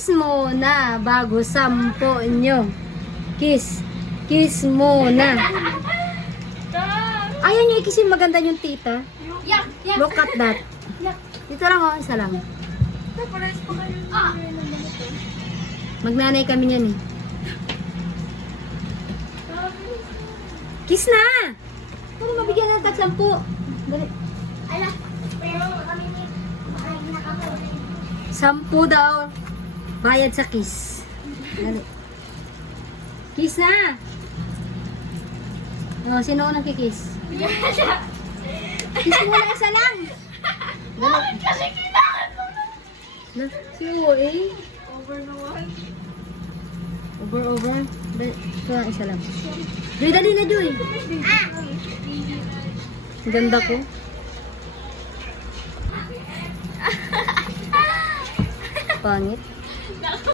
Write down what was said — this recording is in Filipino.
Kiss muna bago sampo nyo. Kiss. Kiss muna. Ayaw niyo i-kiss yung maganda yung tita. Look at that. Dito lang oh, isa lang. Magnanay kami niyan eh. Kiss na! Ano mabigyan ng tatlampu? Dali. Sampu daw. Bayad sa kiss. Dali. Kiss na! Oh, sino unang kikiss? Kiss mo na isa lang. Dali. Kasi kailangan mo na. Si Uwe. Over naman. Over. Dali. Ito lang isa lang. Joy, dali na Joy. Ang ganda ko. Pangit.